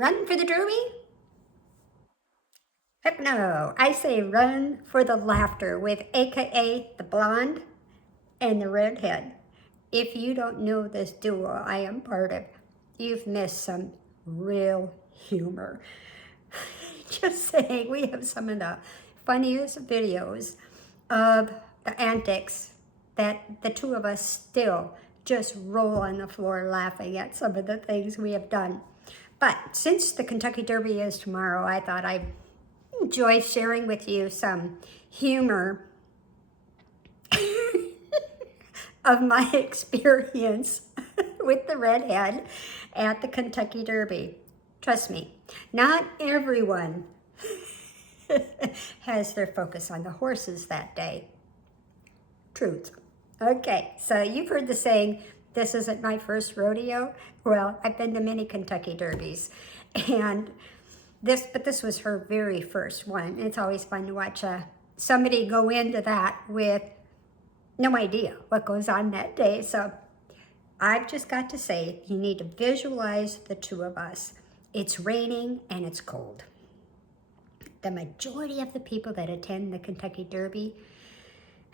Run for the Derby? Heck no, I say run for the laughter with AKA the Blonde and the Redhead. If you don't know this duo I am part of, you've missed some real humor. Just saying, we have some of the funniest videos of the antics that the two of us still just roll on the floor laughing at some of the things we have done. But since the Kentucky Derby is tomorrow, I thought I'd enjoy sharing with you some humor of my experience with the redhead at the Kentucky Derby. Trust me, not everyone has their focus on the horses that day. Truth. Okay, so you've heard the saying, this isn't my first rodeo. Well, I've been to many Kentucky Derbies, and this was her very first one. It's always fun to watch somebody go into that with no idea what goes on that day. So I've just got to say, you need to visualize the two of us. It's raining and it's cold. The majority of the people that attend the Kentucky Derby,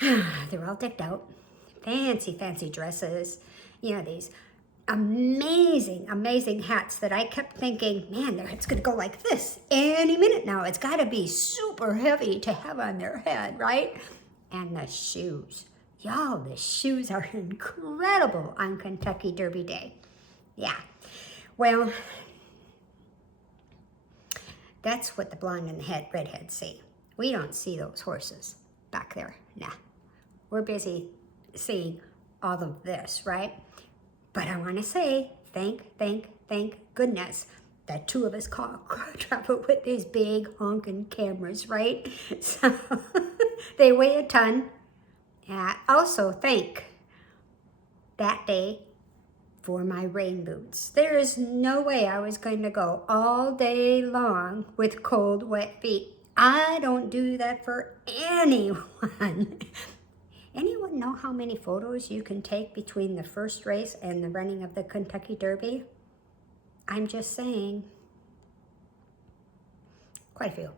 they're all decked out, fancy dresses, you know, these amazing hats that I kept thinking, man, their head's gonna go like this any minute now. It's gotta be super heavy to have on their head, right? And the shoes. Y'all, the shoes are incredible on Kentucky Derby Day. Yeah, well, that's what the Blonde and the Redhead see. We don't see those horses back there, nah. We're busy seeing all of this, right? But I want to say, thank goodness that two of us travel with these big honking cameras, right? So they weigh a ton. Also thank that day for my rain boots. There is no way I was going to go all day long with cold, wet feet. I don't do that for anyone. Anyone know how many photos you can take between the first race and the running of the Kentucky Derby? I'm just saying, quite a few.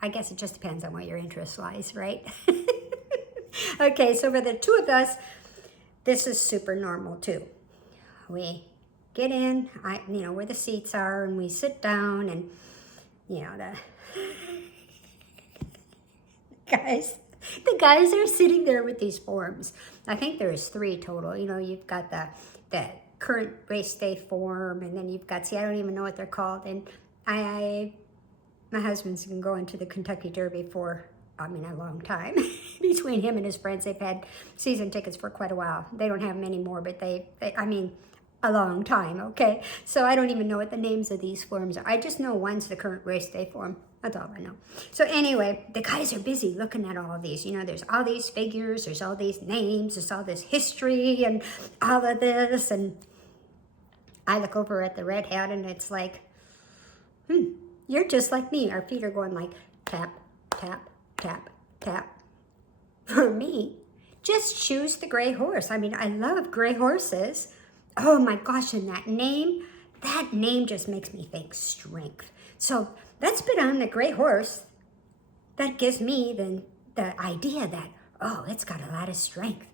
I guess it just depends on what your interest lies, right? Okay, so for the two of us, this is super normal too. We get in, where the seats are, and we sit down, and the guys are sitting there with these forms. I think there's 3 total. You've got the current race day form, and then you've got, I don't even know what they're called. And my husband's been going to the Kentucky Derby for, a long time. Between him and his friends, they've had season tickets for quite a while. They don't have them anymore, but a long time, okay? So I don't even know what the names of these forms are. I just know one's the current race day form. That's all I know. So anyway, the guys are busy looking at all of these. There's all these figures, there's all these names, there's all this history and all of this. And I look over at the redhead and it's like, you're just like me. Our feet are going like tap, tap, tap, tap. For me, just choose the gray horse. I love gray horses. Oh my gosh, and that name just makes me think strength. So let's bet on the gray horse. That gives me the idea that, it's got a lot of strength.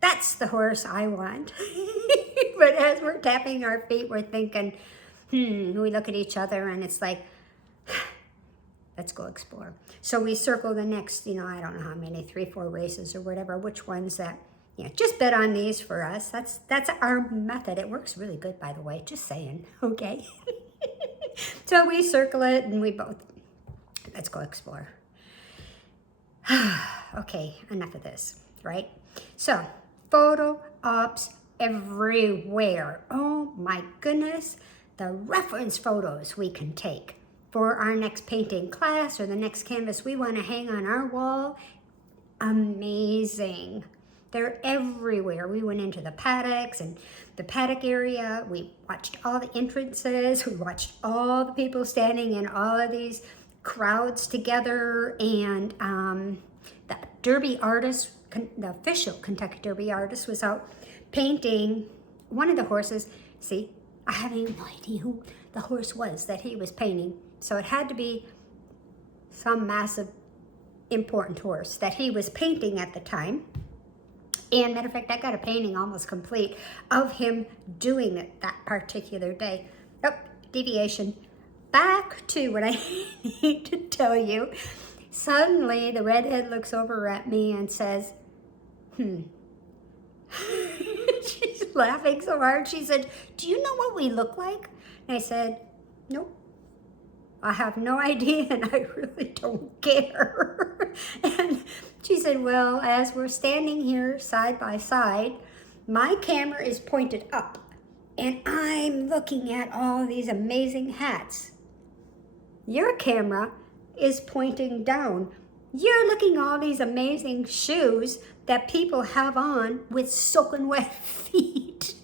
That's the horse I want. But as we're tapping our feet, we're thinking, we look at each other and it's like, let's go explore. So we circle the next, I don't know how many, 3, 4 races or whatever, which ones that, just bet on these for us. That's our method. It works really good, by the way, just saying, okay? So we circle it and we both, let's go explore. Okay, enough of this, right? So, photo ops everywhere. Oh my goodness, the reference photos we can take for our next painting class or the next canvas we want to hang on our wall. Amazing. They're everywhere. We went into the paddocks and the paddock area. We watched all the entrances. We watched all the people standing in all of these crowds together. And the Derby artist, the official Kentucky Derby artist, was out painting one of the horses. See, I have no idea who the horse was that he was painting. So it had to be some massive, important horse that he was painting at the time. And matter of fact, I got a painting almost complete of him doing it that particular day. Oh, deviation. Back to what I need to tell you. Suddenly, the redhead looks over at me and says, She's laughing so hard. She said, do you know what we look like? And I said, nope. I have no idea, and I really don't care. And she said, well, as we're standing here side by side, my camera is pointed up, and I'm looking at all these amazing hats. Your camera is pointing down. You're looking at all these amazing shoes that people have on with soaking wet feet.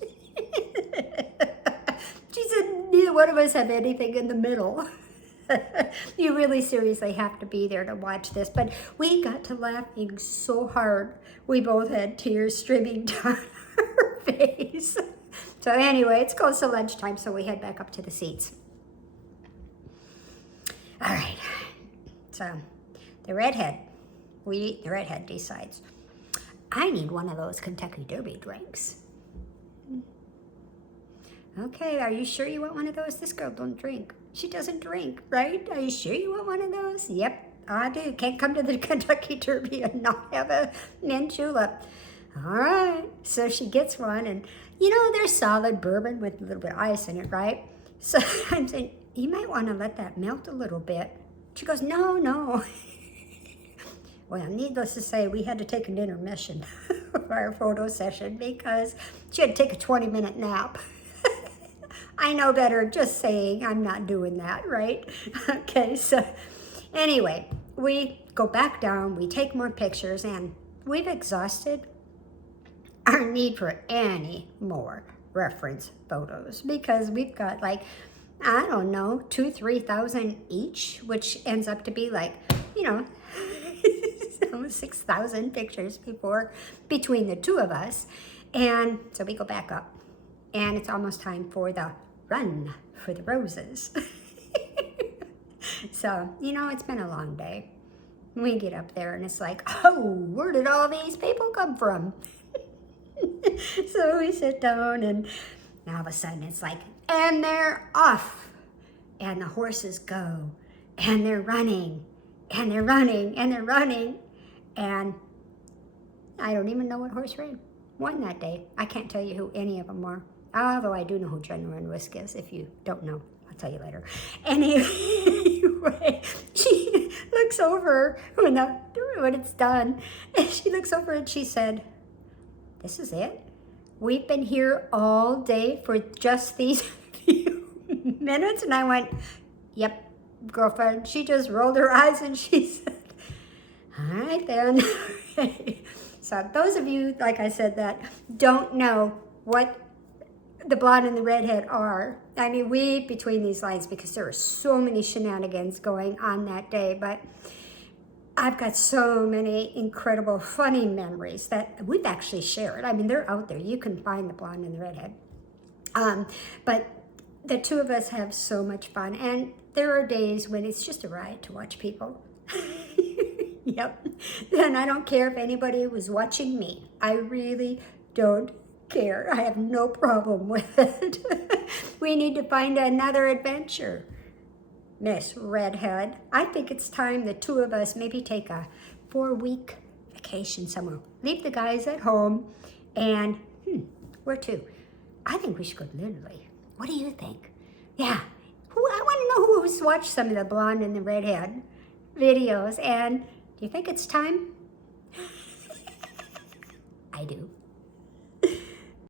She said, neither one of us have anything in the middle. You really seriously have to be there to watch this. But we got to laughing so hard. We both had tears streaming down our face. So anyway, it's close to lunchtime, so we head back up to the seats. All right. So the redhead decides, I need one of those Kentucky Derby drinks. Okay, are you sure you want one of those? This girl don't drink. She doesn't drink, right? Are you sure you want one of those? Yep, I do. Can't come to the Kentucky Derby and not have a mint julep. All right, so she gets one, and you know, they're solid bourbon with a little bit of ice in it, right? So I'm saying, you might want to let that melt a little bit. She goes, no. Well, needless to say, we had to take an intermission of our photo session because she had to take a 20-minute nap. I know better, just saying, I'm not doing that, right? Okay, so anyway, we go back down, we take more pictures, and we've exhausted our need for any more reference photos because we've got like, I don't know, 2,000-3,000 each, which ends up to be like, 6,000 pictures between the two of us. And so we go back up, and it's almost time for the run for the roses. So, it's been a long day. We get up there, and it's like, oh, where did all these people come from? So we sit down, and all of a sudden it's like, and they're off. And the horses go, and they're running, and they're running, and they're running. And I don't even know what horse won that day. I can't tell you who any of them were. Although I do know who Genuine Whisk is. If you don't know, I'll tell you later. Anyway, she looks over when it's done. And she looks over and she said, this is it? We've been here all day for just these few minutes? And I went, yep, girlfriend. She just rolled her eyes and she said, all right then. So those of you, like I said, that don't know what the Blonde and the Redhead are, I mean, we between these lines because there were so many shenanigans going on that day, but I've got so many incredible funny memories that we've actually shared. I mean, they're out there. You can find the Blonde and the Redhead. But the two of us have so much fun, and there are days when it's just a riot to watch people. Yep. And I don't care if anybody was watching me. I really don't care. I have no problem with it. We need to find another adventure, Miss Redhead. I think it's time the two of us maybe take a 4-week vacation somewhere. Leave the guys at home, and where to? I think we should go to Italy. What do you think? Yeah. I want to know who's watched some of the Blonde and the Redhead videos, and do you think it's time? I do.